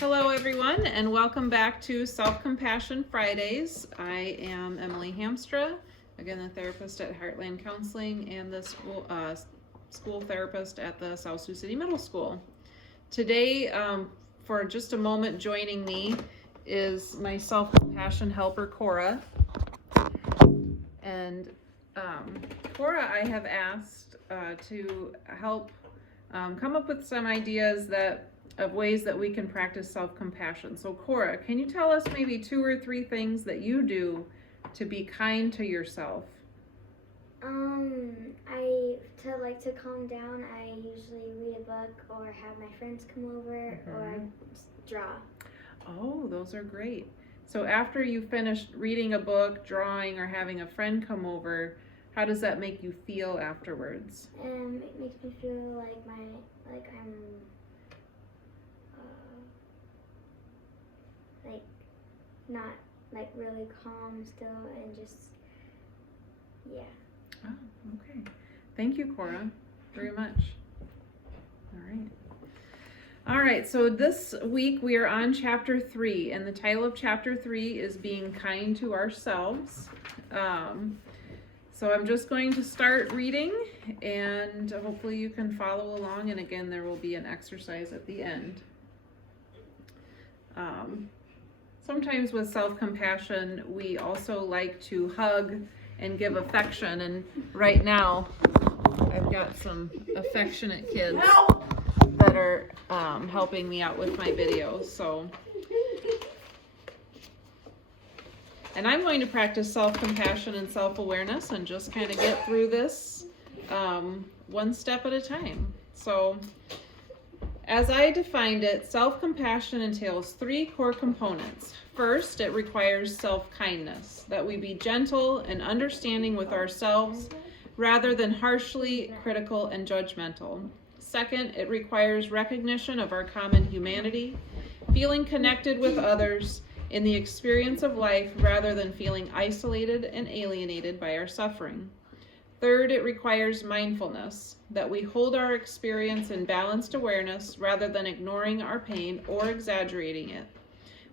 Hello everyone, and welcome back to Self-Compassion Fridays. I am Emily Hamstra, again the therapist at Heartland Counseling and the school therapist at the South Sioux City Middle School. Today, for just a moment, joining me is my self-compassion helper, Cora. And Cora, I have asked to help come up with some ideas of ways that we can practice self-compassion. So Cora, can you tell us maybe 2 or 3 things that you do to be kind to yourself? To like to calm down, I usually read a book or have my friends come over or draw. Oh, those are great. So after you finish reading a book, drawing, or having a friend come over, how does that make you feel afterwards? It makes me feel like I'm not really calm still, and just Oh, okay. Thank you, Cora, very much. All right, so this week we are on chapter 3, and the title of chapter 3 is Being Kind to Ourselves. So I'm just going to start reading, and hopefully you can follow along, and again there will be an exercise at the end. Sometimes with self-compassion, we also like to hug and give affection, and right now I've got some affectionate kids that are helping me out with my videos. And I'm going to practice self-compassion and self-awareness and just kind of get through this one step at a time. So as I defined it, self-compassion entails 3 core components. First, it requires self-kindness, that we be gentle and understanding with ourselves rather than harshly critical and judgmental. Second, it requires recognition of our common humanity, feeling connected with others in the experience of life rather than feeling isolated and alienated by our suffering. Third, it requires mindfulness, that we hold our experience in balanced awareness rather than ignoring our pain or exaggerating it.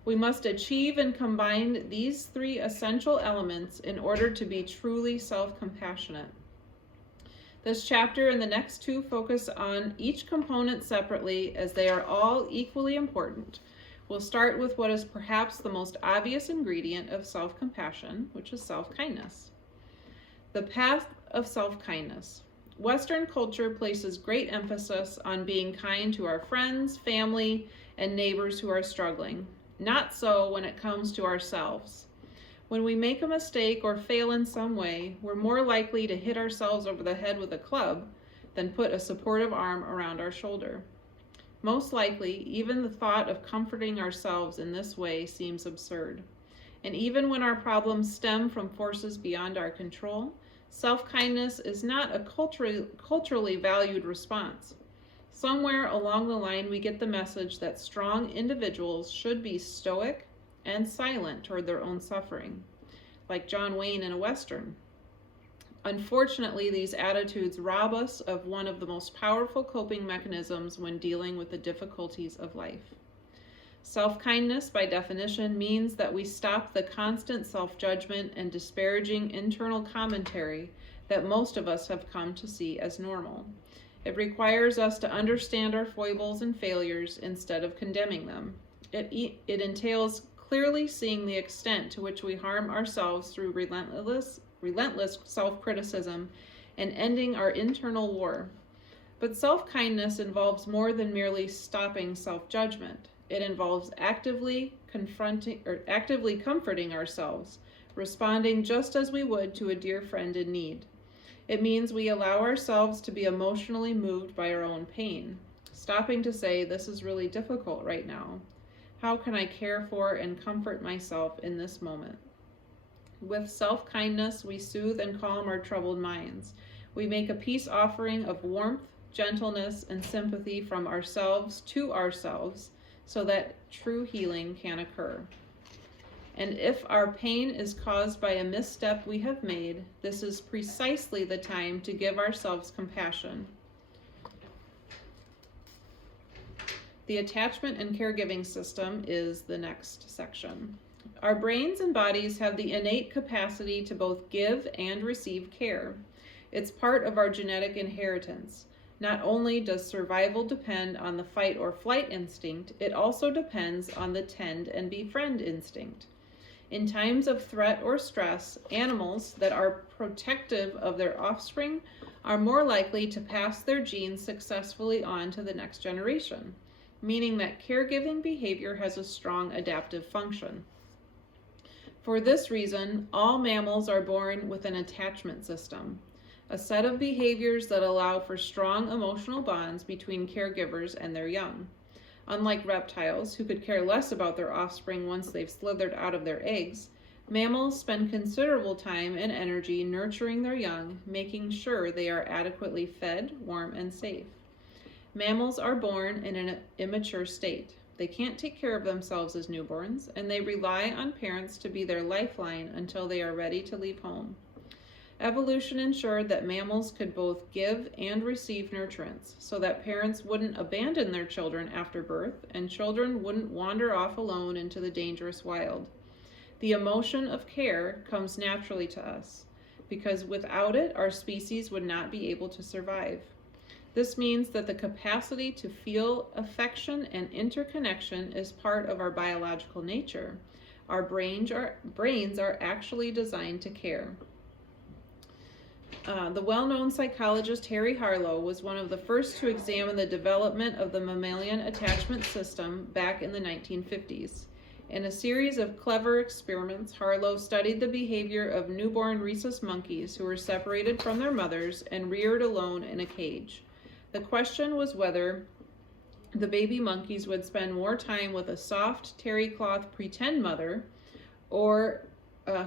We must achieve and combine these 3 essential elements in order to be truly self-compassionate. This chapter and the next 2 focus on each component separately, as they are all equally important. We'll start with what is perhaps the most obvious ingredient of self-compassion, which is self-kindness. The path of self-kindness. Western culture places great emphasis on being kind to our friends, family, and neighbors who are struggling. Not so when it comes to ourselves. When we make a mistake or fail in some way, we're more likely to hit ourselves over the head with a club than put a supportive arm around our shoulder. Most likely, even the thought of comforting ourselves in this way seems absurd. And even when our problems stem from forces beyond our control, self-kindness is not a culturally valued response. Somewhere along the line, we get the message that strong individuals should be stoic and silent toward their own suffering, like John Wayne in a Western. Unfortunately, these attitudes rob us of one of the most powerful coping mechanisms when dealing with the difficulties of life. Self-kindness, by definition, means that we stop the constant self-judgment and disparaging internal commentary that most of us have come to see as normal. It requires us to understand our foibles and failures instead of condemning them. It entails clearly seeing the extent to which we harm ourselves through relentless self-criticism and ending our internal war. But self-kindness involves more than merely stopping self-judgment. It involves actively comforting ourselves, responding just as we would to a dear friend in need. It means we allow ourselves to be emotionally moved by our own pain, stopping to say, this is really difficult right now. How can I care for and comfort myself in this moment? With self-kindness, we soothe and calm our troubled minds. We make a peace offering of warmth, gentleness, and sympathy from ourselves to ourselves so that true healing can occur. And if our pain is caused by a misstep we have made, this is precisely the time to give ourselves compassion. The attachment and caregiving system is the next section. Our brains and bodies have the innate capacity to both give and receive care. It's part of our genetic inheritance. Not only does survival depend on the fight or flight instinct, it also depends on the tend and befriend instinct. In times of threat or stress, animals that are protective of their offspring are more likely to pass their genes successfully on to the next generation, meaning that caregiving behavior has a strong adaptive function. For this reason, all mammals are born with an attachment system, a set of behaviors that allow for strong emotional bonds between caregivers and their young. Unlike reptiles, who could care less about their offspring once they've slithered out of their eggs, mammals spend considerable time and energy nurturing their young, making sure they are adequately fed, warm, and safe. Mammals are born in an immature state. They can't take care of themselves as newborns, and they rely on parents to be their lifeline until they are ready to leave home. Evolution ensured that mammals could both give and receive nurturance, so that parents wouldn't abandon their children after birth, and children wouldn't wander off alone into the dangerous wild. The emotion of care comes naturally to us, because without it, our species would not be able to survive. This means that the capacity to feel affection and interconnection is part of our biological nature. Our brains are actually designed to care. The well-known psychologist Harry Harlow was one of the first to examine the development of the mammalian attachment system back in the 1950s. In a series of clever experiments, Harlow studied the behavior of newborn rhesus monkeys who were separated from their mothers and reared alone in a cage. The question was whether the baby monkeys would spend more time with a soft terry cloth pretend mother, or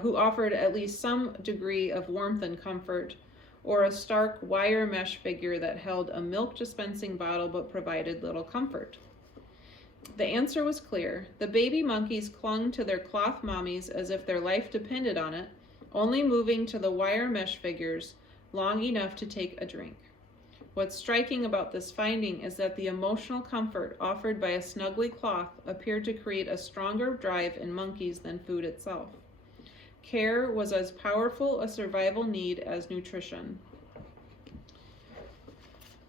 who offered at least some degree of warmth and comfort, or a stark wire mesh figure that held a milk dispensing bottle but provided little comfort. The answer was clear. The baby monkeys clung to their cloth mommies as if their life depended on it, only moving to the wire mesh figures long enough to take a drink. What's striking about this finding is that the emotional comfort offered by a snuggly cloth appeared to create a stronger drive in monkeys than food itself. Care was as powerful a survival need as nutrition.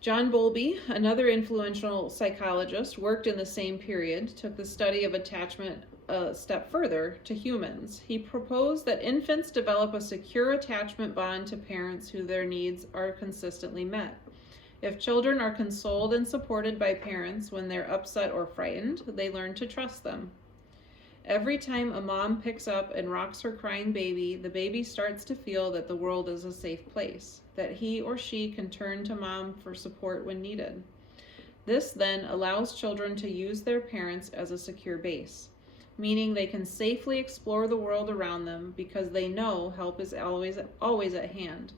John Bowlby, another influential psychologist, worked in the same period, took the study of attachment a step further to humans. He proposed that infants develop a secure attachment bond to parents who their needs are consistently met. If children are consoled and supported by parents when they're upset or frightened, they learn to trust them. Every time a mom picks up and rocks her crying baby, the baby starts to feel that the world is a safe place, that he or she can turn to mom for support when needed. This then allows children to use their parents as a secure base, meaning they can safely explore the world around them because they know help is always at hand.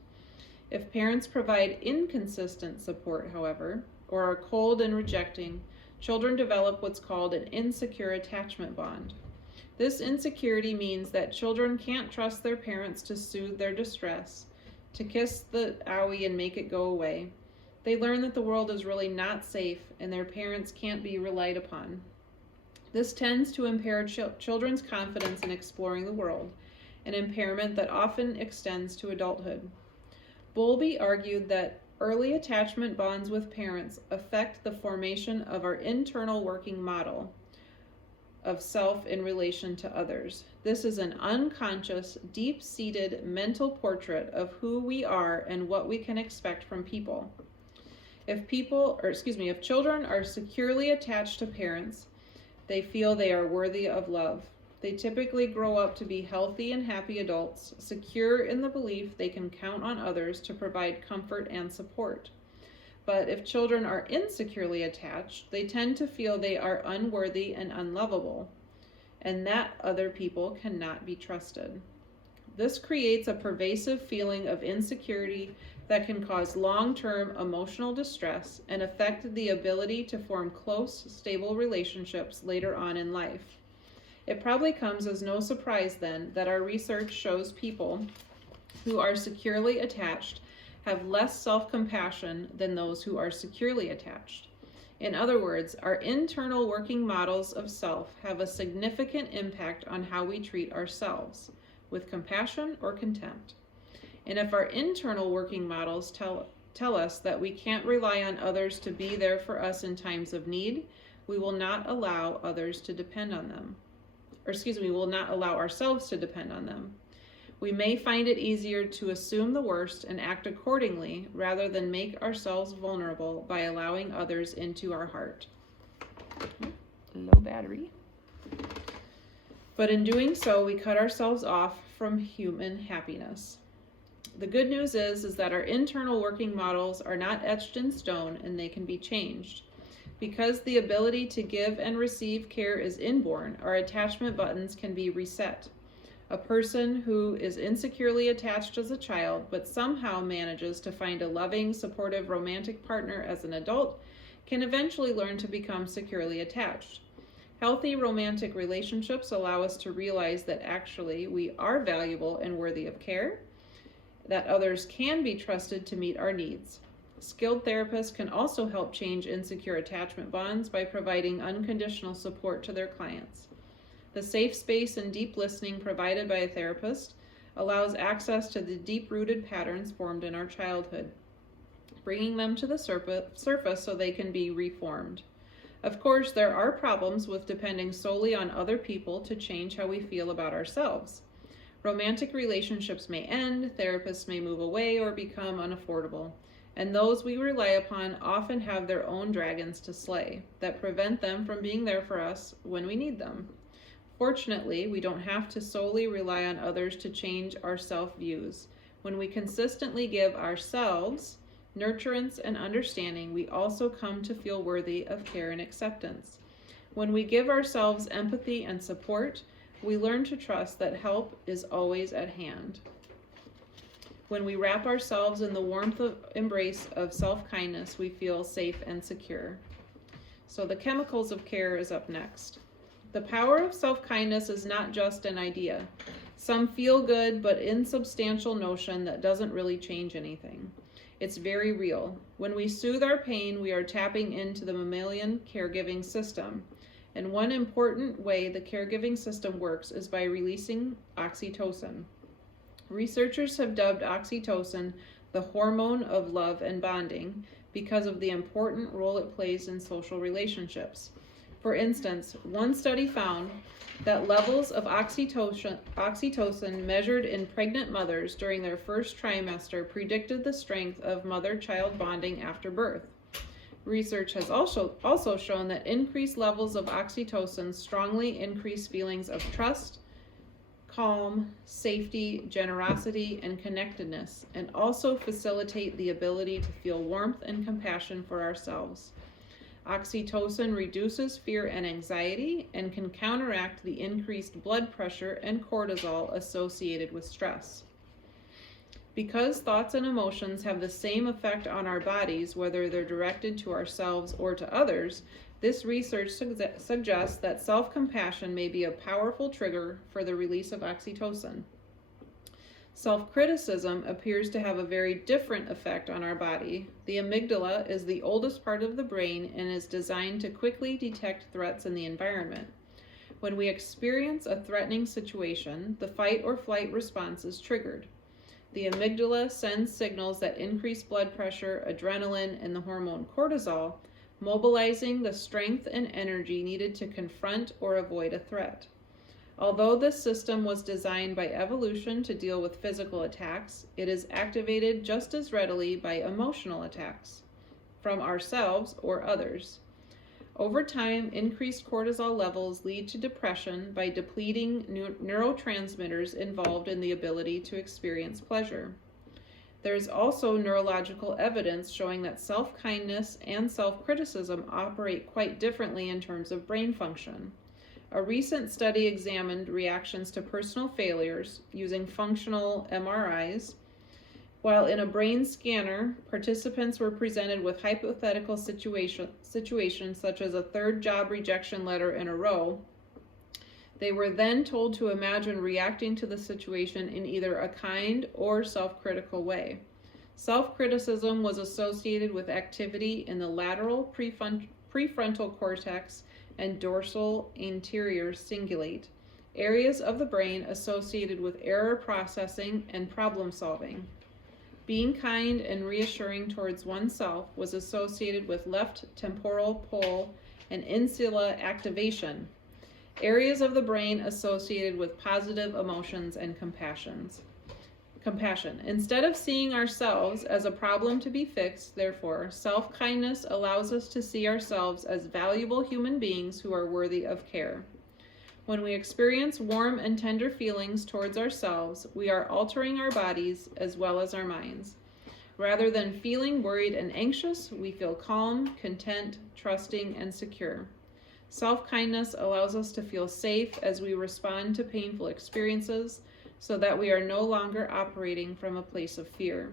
If parents provide inconsistent support, however, or are cold and rejecting, children develop what's called an insecure attachment bond. This insecurity means that children can't trust their parents to soothe their distress, to kiss the owie and make it go away. They learn that the world is really not safe and their parents can't be relied upon. This tends to impair children's confidence in exploring the world, an impairment that often extends to adulthood. Bowlby argued that early attachment bonds with parents affect the formation of our internal working model of self in relation to others. This is an unconscious, deep-seated mental portrait of who we are and what we can expect from people. If children are securely attached to parents, they feel they are worthy of love. They typically grow up to be healthy and happy adults, secure in the belief they can count on others to provide comfort and support. But if children are insecurely attached, they tend to feel they are unworthy and unlovable, and that other people cannot be trusted. This creates a pervasive feeling of insecurity that can cause long-term emotional distress and affect the ability to form close, stable relationships later on in life. It probably comes as no surprise then that our research shows people who are securely attached have less self-compassion than those who are securely attached. In other words, our internal working models of self have a significant impact on how we treat ourselves, with compassion or contempt. And if our internal working models tell us that we can't rely on others to be there for us in times of need, we will not allow others to depend on them. We will not allow ourselves to depend on them. We may find it easier to assume the worst and act accordingly rather than make ourselves vulnerable by allowing others into our heart. Low battery. But in doing so, we cut ourselves off from human happiness. The good news is that our internal working models are not etched in stone and they can be changed. Because the ability to give and receive care is inborn, our attachment buttons can be reset. A person who is insecurely attached as a child but somehow manages to find a loving, supportive, romantic partner as an adult can eventually learn to become securely attached. Healthy romantic relationships allow us to realize that actually we are valuable and worthy of care, that others can be trusted to meet our needs. Skilled therapists can also help change insecure attachment bonds by providing unconditional support to their clients. The safe space and deep listening provided by a therapist allows access to the deep-rooted patterns formed in our childhood, bringing them to the surface so they can be reformed. Of course, there are problems with depending solely on other people to change how we feel about ourselves. Romantic relationships may end, therapists may move away or become unaffordable, and those we rely upon often have their own dragons to slay that prevent them from being there for us when we need them. Fortunately, we don't have to solely rely on others to change our self-views. When we consistently give ourselves nurturance and understanding, we also come to feel worthy of care and acceptance. When we give ourselves empathy and support, we learn to trust that help is always at hand. When we wrap ourselves in the warmth of embrace of self-kindness, we feel safe and secure. So the chemicals of care is up next. The power of self-kindness is not just an idea, some feel-good but insubstantial notion that doesn't really change anything. It's very real. When we soothe our pain, we are tapping into the mammalian caregiving system. And one important way the caregiving system works is by releasing oxytocin. Researchers have dubbed oxytocin the hormone of love and bonding because of the important role it plays in social relationships. For instance, one study found that levels of oxytocin measured in pregnant mothers during their first trimester predicted the strength of mother-child bonding after birth. Research has also shown that increased levels of oxytocin strongly increase feelings of trust, calm, safety, generosity, and connectedness, and also facilitate the ability to feel warmth and compassion for ourselves. Oxytocin reduces fear and anxiety and can counteract the increased blood pressure and cortisol associated with stress. Because thoughts and emotions have the same effect on our bodies, whether they're directed to ourselves or to others, this research suggests that self-compassion may be a powerful trigger for the release of oxytocin. Self-criticism appears to have a very different effect on our body. The amygdala is the oldest part of the brain and is designed to quickly detect threats in the environment. When we experience a threatening situation, the fight or flight response is triggered. The amygdala sends signals that increase blood pressure, adrenaline, and the hormone cortisol, mobilizing the strength and energy needed to confront or avoid a threat. Although this system was designed by evolution to deal with physical attacks, it is activated just as readily by emotional attacks from ourselves or others. Over time, increased cortisol levels lead to depression by depleting neurotransmitters involved in the ability to experience pleasure. There is also neurological evidence showing that self-kindness and self-criticism operate quite differently in terms of brain function. A recent study examined reactions to personal failures using functional MRIs. While in a brain scanner, participants were presented with hypothetical situations such as a third job rejection letter in a row. They were then told to imagine reacting to the situation in either a kind or self-critical way. Self-criticism was associated with activity in the lateral prefrontal cortex, and dorsal anterior cingulate, areas of the brain associated with error processing and problem solving. Being kind and reassuring towards oneself was associated with left temporal pole and insula activation, areas of the brain associated with positive emotions and compassion. Instead of seeing ourselves as a problem to be fixed, therefore, self-kindness allows us to see ourselves as valuable human beings who are worthy of care. When we experience warm and tender feelings towards ourselves, we are altering our bodies as well as our minds. Rather than feeling worried and anxious, we feel calm, content, trusting, and secure. Self-kindness allows us to feel safe as we respond to painful experiences, so that we are no longer operating from a place of fear.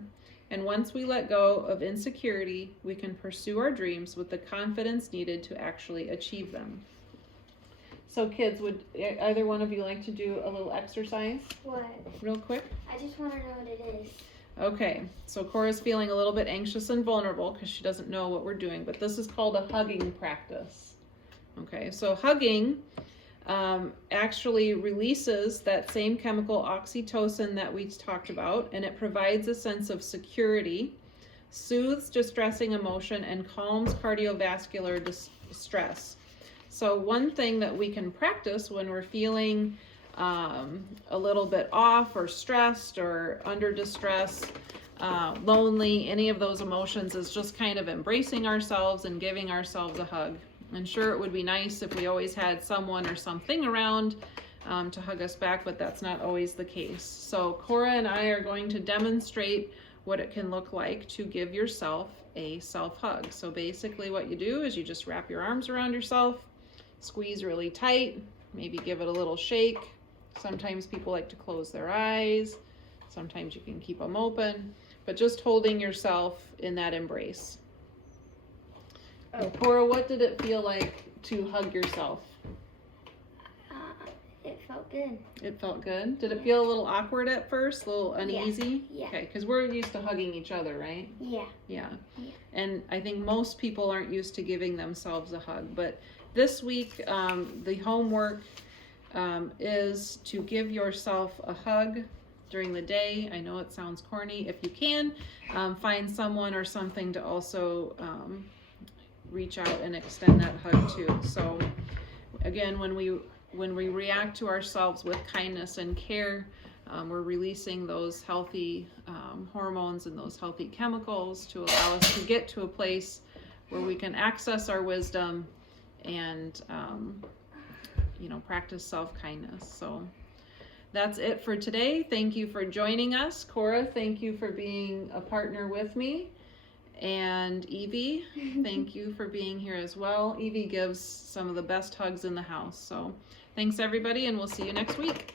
And once we let go of insecurity, we can pursue our dreams with the confidence needed to actually achieve them. So kids, would either one of you like to do a little exercise? What? Real quick? I just want to know what it is. Okay, so Cora's feeling a little bit anxious and vulnerable because she doesn't know what we're doing, but this is called a hugging practice. Okay, so hugging actually releases that same chemical oxytocin that we talked about, and it provides a sense of security, soothes distressing emotion, and calms cardiovascular distress. So one thing that we can practice when we're feeling a little bit off or stressed or under distress, lonely, any of those emotions, is just kind of embracing ourselves and giving ourselves a hug. And sure, it would be nice if we always had someone or something around to hug us back, but that's not always the case. So Cora and I are going to demonstrate what it can look like to give yourself a self-hug. So basically what you do is you just wrap your arms around yourself, squeeze really tight, maybe give it a little shake. Sometimes people like to close their eyes. Sometimes you can keep them open, but just holding yourself in that embrace. Cora, what did it feel like to hug yourself? It felt good. It felt good? Did it feel a little awkward at first? A little uneasy? Yeah. Okay, because we're used to hugging each other, right? Yeah. Yeah. And I think most people aren't used to giving themselves a hug. But this week, the homework is to give yourself a hug during the day. I know it sounds corny. If you can, find someone or something to also reach out and extend that hug to. So again, when we react to ourselves with kindness and care, we're releasing those healthy hormones and those healthy chemicals to allow us to get to a place where we can access our wisdom and practice self-kindness. So that's it for today. Thank you for joining us. Cora, thank you for being a partner with me. And Evie, thank you for being here as well. Evie gives some of the best hugs in the house. So thanks everybody, and we'll see you next week.